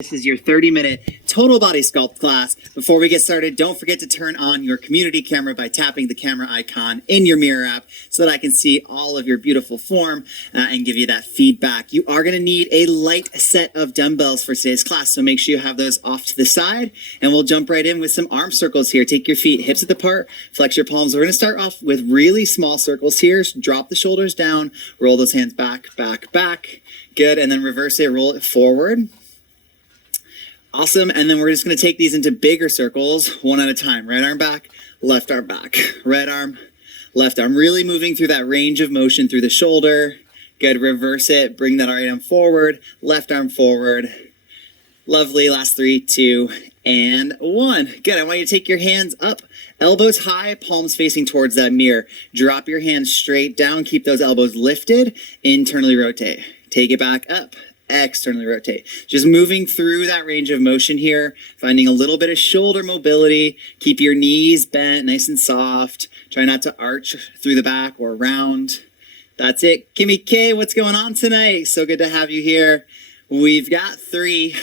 This is your 30-minute total body sculpt class. Before we get started, don't forget to turn on your community camera by tapping the camera icon in your Mirror app so that I can see all of your beautiful form and give you that feedback. You are going to need a light set of dumbbells for today's class, so make sure you have those off to the side, and we'll jump right in with some arm circles here. Take your feet hips width apart, flex your palms. We're going to start off with really small circles here. Drop the shoulders down, roll those hands back, back, back. Good, and then reverse it, roll it forward. Awesome, and then we're just going to take these into bigger circles, one at a time. Right arm back, left arm back. Right arm, left arm. Really moving through that range of motion through the shoulder. Good, reverse it, bring that right arm forward, left arm forward. Lovely, last 3, 2, and 1. Good, I want you to take your hands up, elbows high, palms facing towards that mirror. Drop your hands straight down, keep those elbows lifted, internally rotate. Take it back up. Externally rotate. Just moving through that range of motion here, finding a little bit of shoulder mobility. Keep your knees bent, nice and soft. Try not to arch through the back or round. That's it. Kimmy K, what's going on tonight? So good to have you here. We've got 3,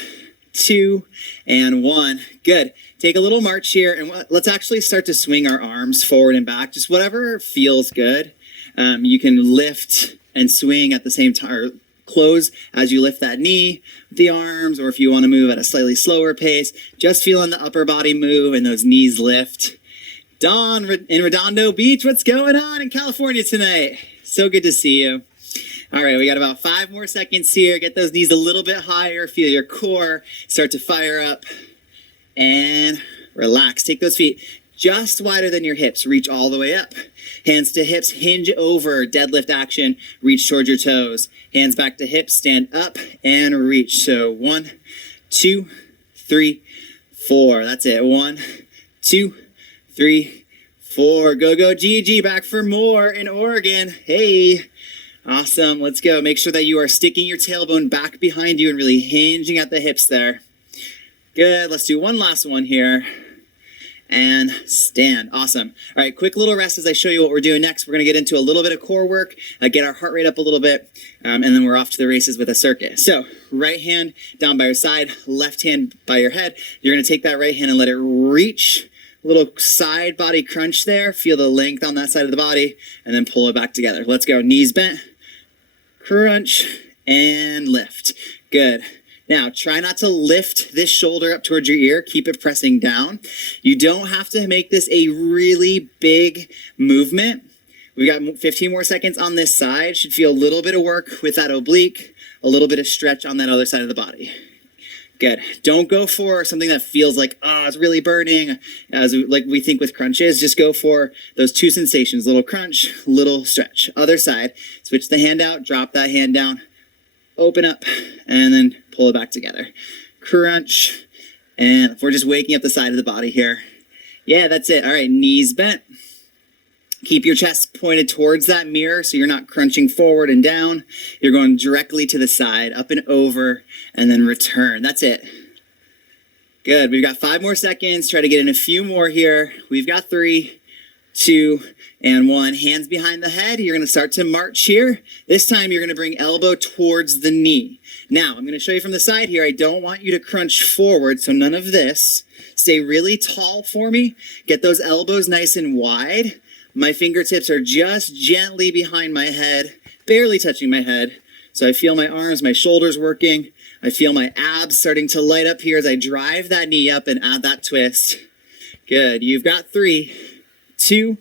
2, and 1. Good. Take a little march here, and let's actually start to swing our arms forward and back. Just whatever feels good. You can lift and swing at the same time. Close as you lift that knee with the arms, or if you want to move at a slightly slower pace, just feeling the upper body move and those knees lift. Dawn in Redondo Beach, what's going on in California tonight? So good to see you. All right, we got about 5 more seconds here. Get those knees a little bit higher. Feel your core start to fire up and relax. Take those feet just wider than your hips. Reach all the way up. Hands to hips, hinge over, deadlift action, reach towards your toes. Hands back to hips, stand up and reach. So 1, 2, 3, 4. That's it. 1, 2, 3, 4. Go, go, Gigi. Back for more in Oregon. Hey. Awesome. Let's go. Make sure that you are sticking your tailbone back behind you and really hinging at the hips there. Good. Let's do one last one here. And stand. Awesome. All right, quick little rest as I show you what we're doing next. We're going to get into a little bit of core work, get our heart rate up a little bit, and then we're off to the races with a circuit. So right hand down by your side, left hand by your head. You're going to take that right hand and let it reach. A little side body crunch there. Feel the length on that side of the body, and then pull it back together. Let's go. Knees bent, crunch, and lift. Good. Now, try not to lift this shoulder up towards your ear. Keep it pressing down. You don't have to make this a really big movement. We've got 15 more seconds on this side. Should feel a little bit of work with that oblique, a little bit of stretch on that other side of the body. Good. Don't go for something that feels like, it's really burning, like we think with crunches. Just go for those 2 sensations, little crunch, little stretch. Other side, switch the hand out, drop that hand down, open up, and then pull it back together. Crunch, and we're just waking up the side of the body here. Yeah, that's it. All right, knees bent. Keep your chest pointed towards that mirror so you're not crunching forward and down. You're going directly to the side, up and over, and then return. That's it. Good. We've got 5 more seconds. Try to get in a few more here. We've got 3, 2, and 1. Hands behind the head. You're going to start to march here. This time you're going to bring elbow towards the knee. Now, I'm going to show you from the side here. I don't want you to crunch forward, so none of this. Stay really tall for me. Get those elbows nice and wide. My fingertips are just gently behind my head, barely touching my head. So I feel my arms, my shoulders working. I feel my abs starting to light up here as I drive that knee up and add that twist. Good. You've got 3, 2,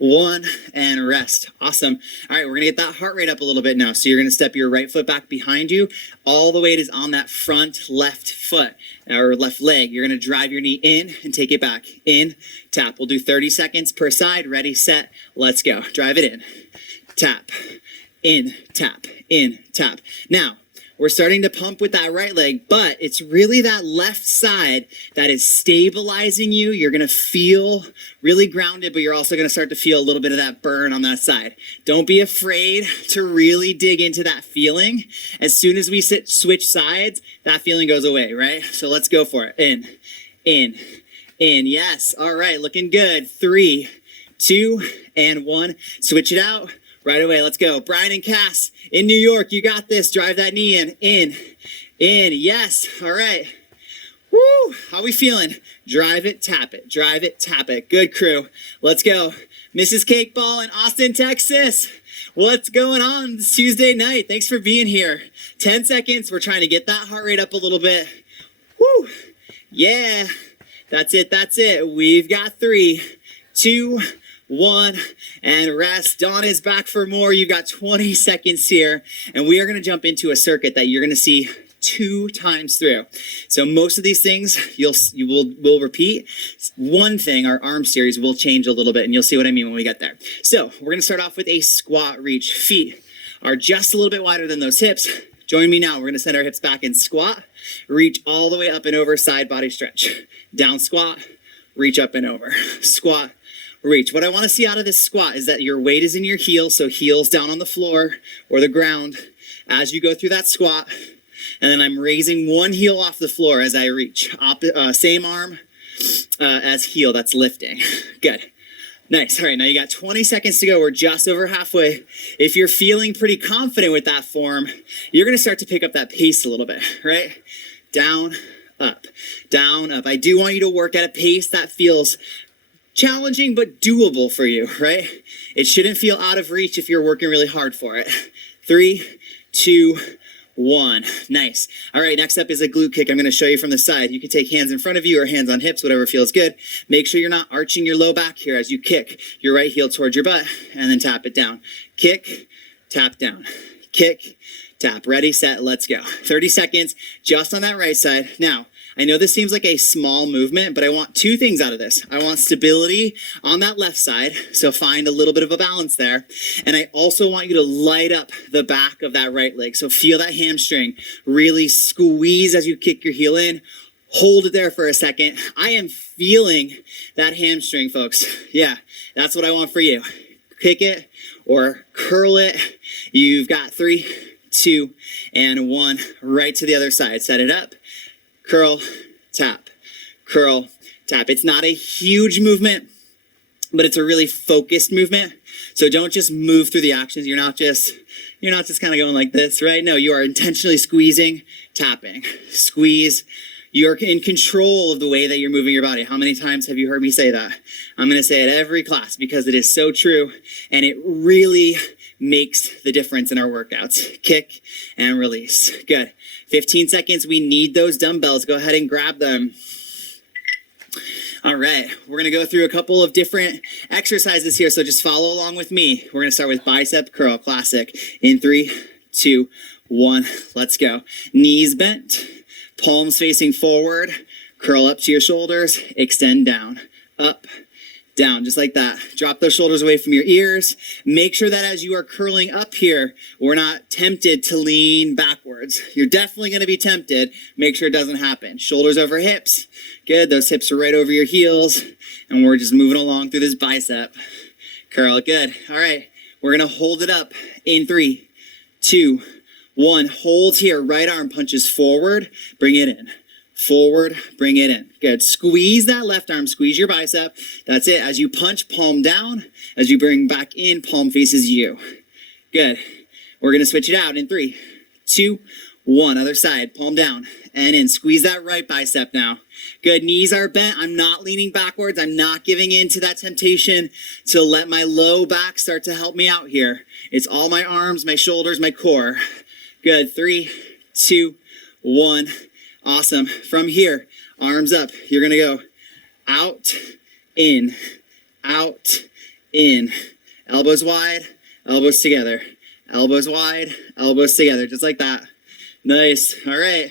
1, and rest. Awesome. All right, we're going to get that heart rate up a little bit now. So you're going to step your right foot back behind you. All the weight is on that front left foot or left leg. You're going to drive your knee in and take it back. In, tap. We'll do 30 seconds per side. Ready, set, let's go. Drive it in. Tap. In, tap. In, tap. Now, we're starting to pump with that right leg, but it's really that left side that is stabilizing you. You're going to feel really grounded, but you're also going to start to feel a little bit of that burn on that side. Don't be afraid to really dig into that feeling. As soon as we switch sides, that feeling goes away, right? So let's go for it. In, in, in. Yes. All right. Looking good. 3, 2, and 1. Switch it out. Right away, let's go. Brian and Cass in New York, you got this. Drive that knee in, In, yes. All right. Woo, how we feeling? Drive it, tap it, drive it, tap it. Good crew. Let's go. Mrs. Cakeball in Austin, Texas. What's going on this Tuesday night? Thanks for being here. 10 seconds. We're trying to get that heart rate up a little bit. Woo. Yeah. That's it. That's it. We've got 3, 2, 1, and rest. Dawn is back for more. You've got 20 seconds here, and we are going to jump into a circuit that you're going to see 2 times through. So most of these things will repeat. One thing, our arm series will change a little bit, and you'll see what I mean when we get there. So we're going to start off with a squat reach. Feet are just a little bit wider than those hips. Join me now. We're going to send our hips back in squat, reach all the way up and over, side body stretch. Down squat, reach up and over. Squat, reach. What I want to see out of this squat is that your weight is in your heels, so heels down on the floor or the ground as you go through that squat. And then I'm raising one heel off the floor as I reach. Same arm as heel, that's lifting. Good. Nice. All right, now you got 20 seconds to go. We're just over halfway. If you're feeling pretty confident with that form, you're going to start to pick up that pace a little bit, right? Down, up, down, up. I do want you to work at a pace that feels challenging but doable for you, right? It shouldn't feel out of reach if you're working really hard for it. 3, 2, 1. Nice. All right, next up is a glute kick. I'm going to show you from the side. You can take hands in front of you or hands on hips, whatever feels good. Make sure you're not arching your low back here as you kick your right heel towards your butt and then tap it down. Kick, tap down. Kick, tap. Ready, set, let's go. 30 seconds just on that right side. Now, I know this seems like a small movement, but I want 2 things out of this. I want stability on that left side, so find a little bit of a balance there. And I also want you to light up the back of that right leg. So feel that hamstring. Really squeeze as you kick your heel in. Hold it there for a second. I am feeling that hamstring, folks. Yeah, that's what I want for you. Kick it or curl it. You've got 3, 2, and 1. Right to the other side. Set it up. Curl, tap, curl, tap. It's not a huge movement, but it's a really focused movement. So don't just move through the actions. You're not just kind of going like this, right? No, you are intentionally squeezing, tapping, squeeze. You're in control of the way that you're moving your body. How many times have you heard me say that? I'm going to say it every class because it is so true, and it really makes the difference in our workouts. Kick and release. Good. 15 seconds. We need those dumbbells. Go ahead and grab them. All right. We're going to go through a couple of different exercises here, so just follow along with me. We're going to start with bicep curl, classic. In 3, 2, 1. Let's go. Knees bent, palms facing forward, curl up to your shoulders, extend down, up, down, just like that. Drop those shoulders away from your ears. Make sure that as you are curling up here, we're not tempted to lean backwards. You're definitely going to be tempted. Make sure it doesn't happen. Shoulders over hips. Good. Those hips are right over your heels. And we're just moving along through this bicep. Curl. Good. All right. We're going to hold it up in 3, 2, 1. Hold here. Right arm punches forward. Bring it in. Forward, bring it in. Good. Squeeze that left arm. Squeeze your bicep. That's it. As you punch, palm down. As you bring back in, palm faces you. Good. We're going to switch it out in 3, 2, 1. Other side. Palm down and in. Squeeze that right bicep now. Good. Knees are bent. I'm not leaning backwards. I'm not giving in to that temptation to let my low back start to help me out here. It's all my arms, my shoulders, my core. Good. 3, 2, 1. Awesome. From here, arms up. You're going to go out, in, elbows wide, elbows together, elbows wide, elbows together, just like that. Nice. All right.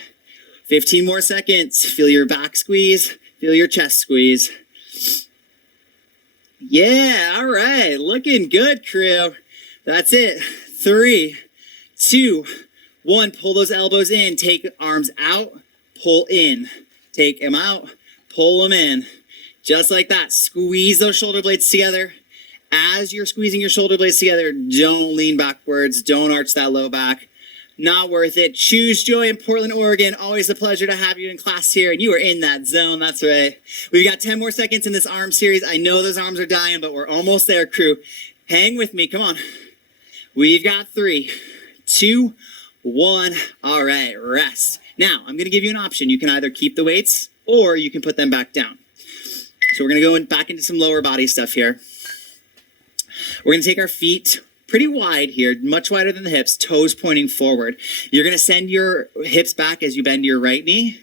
15 more seconds. Feel your back squeeze. Feel your chest squeeze. Yeah. All right. Looking good, crew. That's it. 3, 2, 1. Pull those elbows in. Take arms out. Pull in, take them out, pull them in, just like that. Squeeze those shoulder blades together. As you're squeezing your shoulder blades together, don't lean backwards, don't arch that low back. Not worth it. Choose Joy in Portland, Oregon. Always a pleasure to have you in class here, and you are in that zone. That's right. We've got 10 more seconds in this arm series. I know those arms are dying, but we're almost there, crew. Hang with me. Come on. We've got 3, 2, 1. All right, rest. Now, I'm going to give you an option. You can either keep the weights or you can put them back down. So we're going to go back into some lower body stuff here. We're going to take our feet pretty wide here, much wider than the hips, toes pointing forward. You're going to send your hips back as you bend your right knee,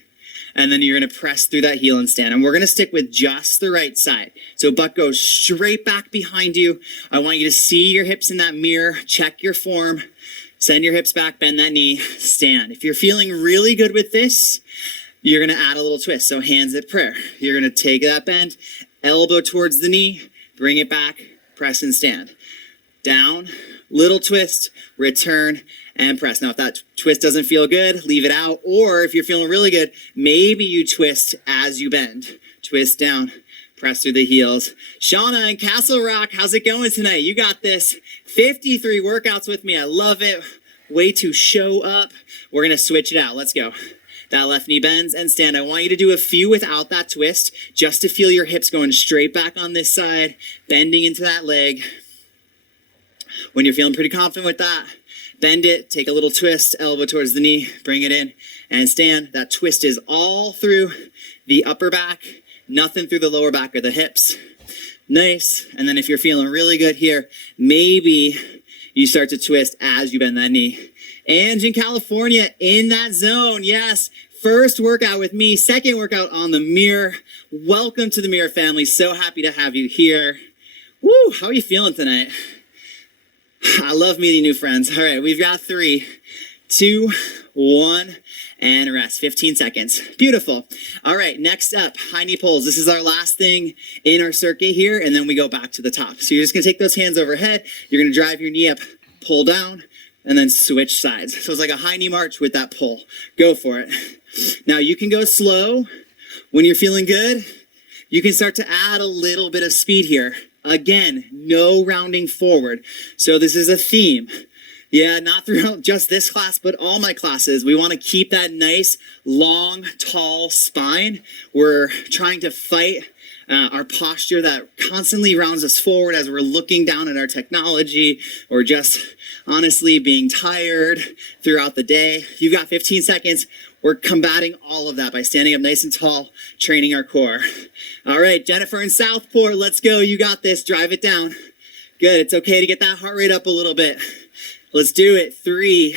and then you're going to press through that heel and stand. And we're going to stick with just the right side. So butt goes straight back behind you. I want you to see your hips in that mirror, check your form, send your hips back, bend that knee, stand. If you're feeling really good with this, you're going to add a little twist. So hands at prayer. You're going to take that bend, elbow towards the knee, bring it back, press and stand. Down, little twist, return, and press. Now, if that twist doesn't feel good, leave it out. Or if you're feeling really good, maybe you twist as you bend. Twist down, press through the heels. Shauna in Castle Rock, how's it going tonight? You got this. 53 workouts with me. I love it. Way to show up. We're going to switch it out. Let's go. That left knee bends and stand. I want you to do a few without that twist, just to feel your hips going straight back on this side, bending into that leg. When you're feeling pretty confident with that, bend it, take a little twist, elbow towards the knee, bring it in, and stand. That twist is all through the upper back, nothing through the lower back or the hips. Nice. And then if you're feeling really good here, maybe you start to twist as you bend that knee. Ange in California, in that zone. Yes. First workout with me, second workout on the Mirror. Welcome to the Mirror family. So happy to have you here. Woo, how are you feeling tonight? I love meeting new friends. All right, we've got 3, 2, 1, and rest. 15 seconds. Beautiful. All right, next up, high knee pulls. This is our last thing in our circuit here, and then we go back to the top. So you're just going to take those hands overhead. You're going to drive your knee up, pull down, and then switch sides. So it's like a high knee march with that pull. Go for it. Now you can go slow. When you're feeling good, you can start to add a little bit of speed here. Again, no rounding forward. So this is a theme. Yeah, not throughout just this class, but all my classes. We want to keep that nice, long, tall spine. We're trying to fight our posture that constantly rounds us forward as we're looking down at our technology or just honestly being tired throughout the day. You've got 15 seconds. We're combating all of that by standing up nice and tall, training our core. All right, Jennifer in Southport, let's go. You got this. Drive it down. Good. It's okay to get that heart rate up a little bit. Let's do it. 3,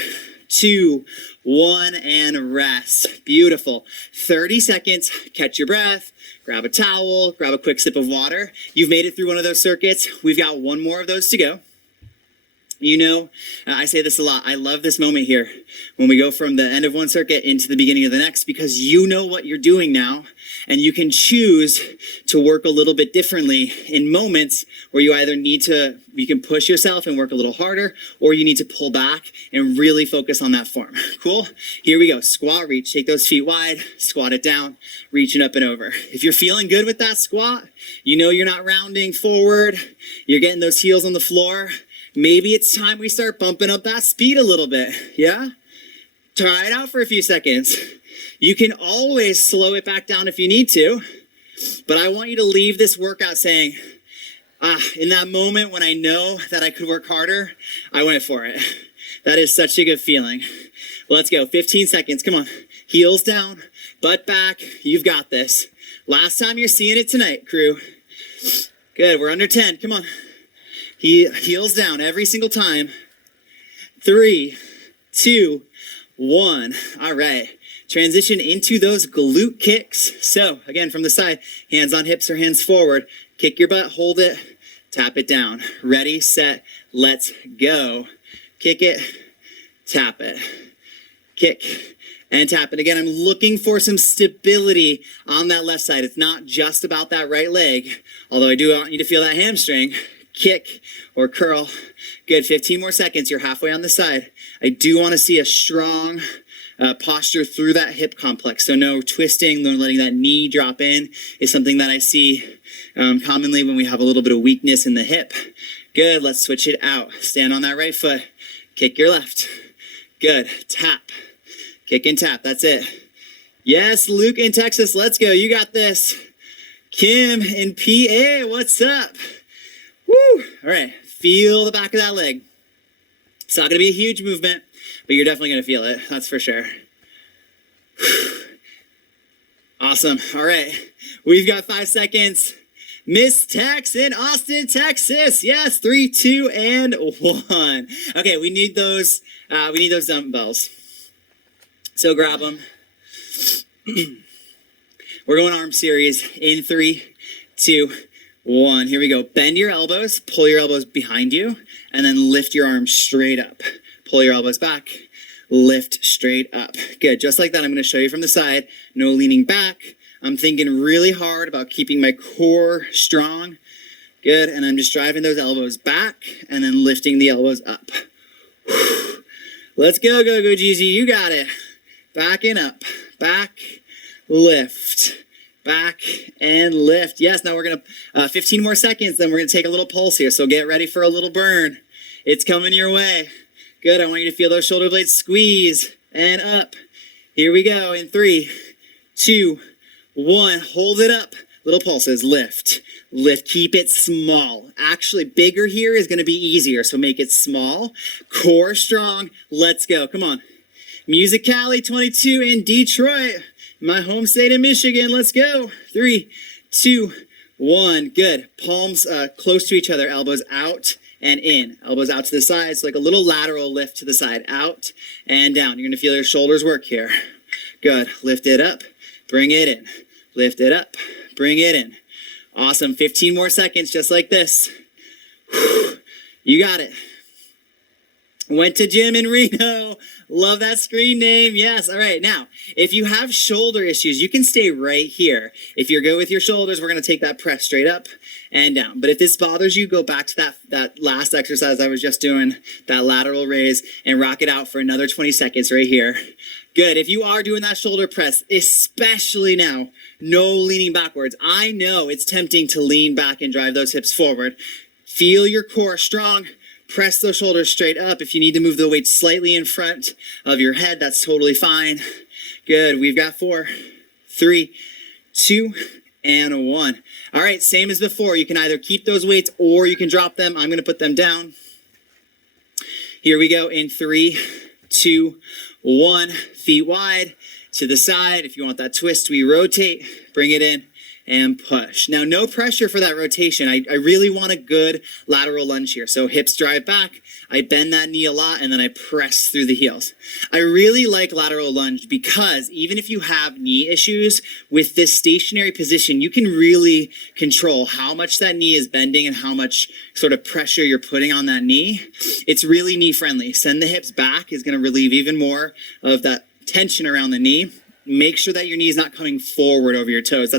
2, 1, and rest. Beautiful. 30 seconds. Catch your breath. Grab a towel. Grab a quick sip of water. You've made it through one of those circuits. We've got one more of those to go. You know, I say this a lot. I love this moment here when we go from the end of one circuit into the beginning of the next, because you know what you're doing now, and you can choose to work a little bit differently in moments where you either you can push yourself and work a little harder, or you need to pull back and really focus on that form. Cool? Here we go. Squat reach. Take those feet wide, squat it down, reaching up and over. If you're feeling good with that squat, you know you're not rounding forward, you're getting those heels on the floor. Maybe it's time we start bumping up that speed a little bit, yeah? Try it out for a few seconds. You can always slow it back down if you need to, but I want you to leave this workout saying, in that moment when I know that I could work harder, I went for it. That is such a good feeling. Let's go, 15 seconds, come on. Heels down, butt back, you've got this. Last time you're seeing it tonight, crew. Good, we're under 10, come on. Heels down every single time. 3, 2, 1. All right. Transition into those glute kicks. So again, from the side, hands on hips or hands forward. Kick your butt, hold it, tap it down. Ready, set, let's go. Kick it, tap it. Kick and tap it. Again, I'm looking for some stability on that left side. It's not just about that right leg, although I do want you to feel that hamstring. Kick or curl. Good, 15 more seconds. You're halfway on the side. I do want to see a strong posture through that hip complex. So no twisting, no letting that knee drop in is something that I see commonly when we have a little bit of weakness in the hip. Good, let's switch it out. Stand on that right foot. Kick your left. Good, tap. Kick and tap, that's it. Yes, Luke in Texas, let's go. You got this. Kim in PA, what's up? Woo! All right, feel the back of that leg. It's not going to be a huge movement, but you're definitely going to feel it, that's for sure. Awesome. All right. We've got 5 seconds. Miss Tex in Austin, Texas. Yes, 3, 2, and 1. Okay, we need those dumbbells. So grab them. We're going arm series in 3, 2, 1. Here we go. Bend your elbows, pull your elbows behind you, and then lift your arms straight up. Pull your elbows back, lift straight up. Good, just like that. I'm gonna show you from the side. No leaning back. I'm thinking really hard about keeping my core strong. Good, and I'm just driving those elbows back and then lifting the elbows up. Let's go, Jeezy, you got it. Back and up, back, lift, back and lift. Yes, now we're gonna, 15 more seconds, then we're gonna take a little pulse here. So get ready for a little burn. It's coming your way. Good, I want you to feel those shoulder blades squeeze and up. Here we go in 3, 2, 1. Hold it up. Little pulses, lift, lift, keep it small. Actually, bigger here is gonna be easier, so make it small. Core strong, let's go, come on. Music Alley 22 in Detroit, my home state of Michigan. Let's go. 3, 2, 1. Good. Palms close to each other. Elbows out and in. Elbows out to the sides, like a little lateral lift to the side. Out and down. You're going to feel your shoulders work here. Good. Lift it up. Bring it in. Lift it up. Bring it in. Awesome. 15 more seconds, just like this. You got it. Went to gym in Reno. Love that screen name. Yes. All right. Now, if you have shoulder issues, you can stay right here. If you're good with your shoulders, we're going to take that press straight up and down. But if this bothers you, go back to that last exercise I was just doing, that lateral raise, and rock it out for another 20 seconds right here. Good. If you are doing that shoulder press, especially now, no leaning backwards. I know it's tempting to lean back and drive those hips forward. Feel your core strong. Press those shoulders straight up. If you need to move the weight slightly in front of your head, that's totally fine. Good. We've got 4, 3, 2, and 1. All right, same as before. You can either keep those weights or you can drop them. I'm going to put them down. Here we go in 3, 2, 1. Feet wide to the side. If you want that twist, we rotate, bring it in, and push. Now, no pressure for that rotation. I really want a good lateral lunge here. So hips drive back, I bend that knee a lot, and then I press through the heels. I really like lateral lunge because even if you have knee issues, with this stationary position, you can really control how much that knee is bending and how much sort of pressure you're putting on that knee. It's really knee friendly. Send the hips back is gonna relieve even more of that tension around the knee. Make sure that your knee is not coming forward over your toes. That's